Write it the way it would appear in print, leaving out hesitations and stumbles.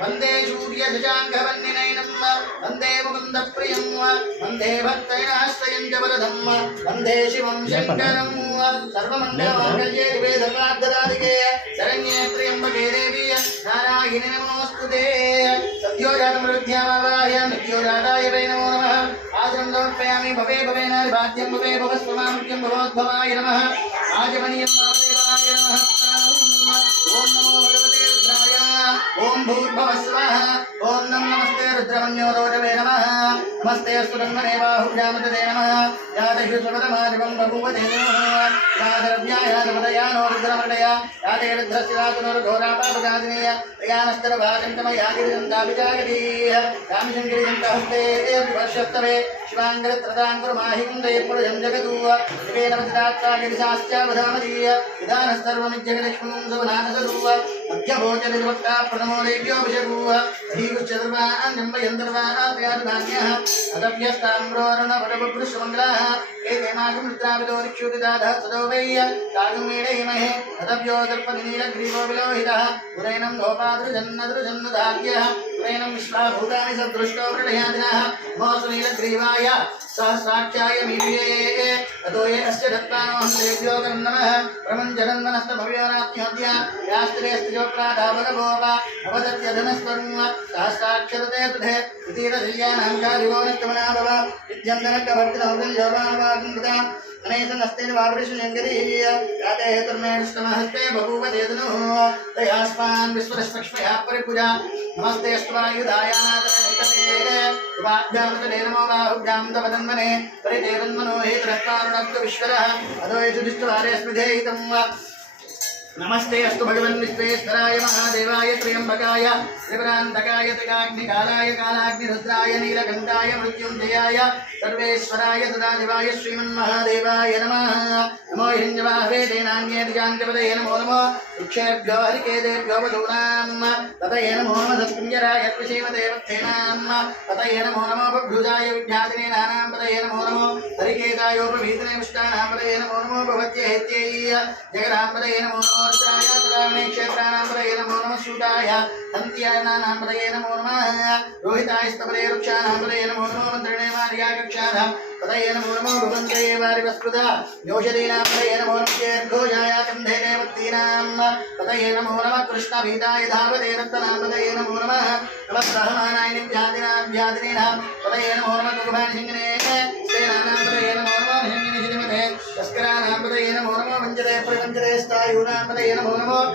वंदे सूर्य शशांकवन्निनयनं वंदे मुकुंद प्रियं वंदे भक्तैनाश्रयं च वरदं वंदे शिवं शंकरं सर्वमंगलमांगल्ये शिवे सर्वार्थसाधिके शरण्ये त्र्यंबके देवी नारायणि नमोस्तुते सद्यो जातमृत्यामावाह्य नित्यो जाताय वै नमो नमः आचरणं समर्पयामि भवे भवेनारि भाग्यं भवे भवस्वमामुख्यं भवोद्भवाय नमः आजमनीयं वामदेवाय नमः ओम नमो भगवते रुद्राय ओम भूर्भुवः स्वः ओम नमस्ते रुद्रमन्यो रोजवे नमः नमस्ते अस्तु तन्मने बाहुभ्यां तदे नमः यादेषु सुपदमादिवं बभूव ते नमः यादरव्याय यादपदयानो रुद्रमण्डया यादे रुद्रस्थिरातुनर्घोरापापगादिनेय यानस्तरभागन्तमयागिरिदन्ताभिजागदीः यामिशङ्गिरिदन्तहस्ते विवर्षस्तवे शिवाङ्गरत्रदाङ्कुरमाहिकुन्दे पुरुषं जगदू शिवेन वज्रात्रागिरिशाश्चावधामदीय विधानस्तर्वमिज्जगलक्ष्मीं सुवनानसदूः मध्यभोजनिर्वक्ता प्रणमो देव्योऽभिषगूः धीकुश्चतुर्वान्यम्बयन्दर्वान्याः अतभ्यस्ताम्रोरणवरवपुरुषमङ्गलाः एते माघुमित्राविदोरिक्षुदिदाधः सदो वै कागुमीडैमहे अतभ्यो दर्पनिनीलग्रीवो विलोहितः पुरैनं धोपादृजन्नदृजन्नधार्यः पुरैनं विश्वाभूतानि सदृष्टो प्रलयादिनः नमो सुनीलग्रीवाय सहस्राक्षाय मीडिये ततो ये अस्य दत्तानोऽहं देव्यो नमः प्रमञ्जनन्मनस्तभव्योनात्म्योद्या यास्त्रेऽस्त्रियोप्राधावगभोपा अवदत्यधनस्वरुण सहस्राक्षरते तुधे इतीरशय्यानां कार्यो नित्यमना भव विद्यन्तनकभर्तिनौदल्योपानवाग्निदा अनेसनस्तेन वापरिशुशङ्करीय याते हेतुर्मेष्टमहस्ते बभूव देदनुः तयास्मान् विश्वरस्पक्ष्मया परिपूजा नमस्ते अस्त्वायुधायानातनैकते उपाभ्यामतने नमो बाहुभ्यां तपदन्मने परितेरन्मनो हेतुरस्मारुणक्तु विश्वरः अदो येषु दिष्टवारे स्मृधेहितं नमस्ते अस्तु भगवन् विश्वेश्वराय महादेवाय त्र्यंबकाय त्रिपुरान्तकाय त्रिकाग्निकालाय कालाग्निरुद्राय नीलकण्ठाय मृत्युञ्जयाय सर्वेश्वराय सदाशिवाय श्रीमन्महादेवाय नमः नमो हिरण्यवाहवे तेनान्ये दिजान्तपदये नमो नमो वृक्षेभ्यो हरिकेतेभ्यो वधूनां ततये नमो नमः सत्पुञ्जराय कृषीमदेवत्थेनां ततये नमो नमो बभ्युजाय विद्यादिने नानां पदये नमो नमो हरिकेतायोपवीतने विष्टानां पदये नमो नमो भवत्यहेत्यै जगदां पदये नमो नमो रुद्राय तदावने क्षेत्राणां पदये नमो नमः सूताय हन्त्यानां पदये नमो नमः रोहिताय स्तपदे वृक्षाणां पदये नमो नमो मन्त्रिणे मार्याकक्षाणां पदये नमो नमो भुवन्ते वारिवस्कृता योषदीनां पदये नमो नमः चेर्घोजाय कन्धे देवतीनां पदये नमो नमः कृष्णभीताय धावते रत्नां पदये नमो नमः नमस्रहमानाय व्याधिनीनां पदये नमो नमः कुर्बाणसिंहने सेनानां पदये नमो नमः हिंगिनि श्रीमते तस्करानां पदये नमो नमः वञ्जते प्रपञ्चते स्थायूनां पदये नमो नमः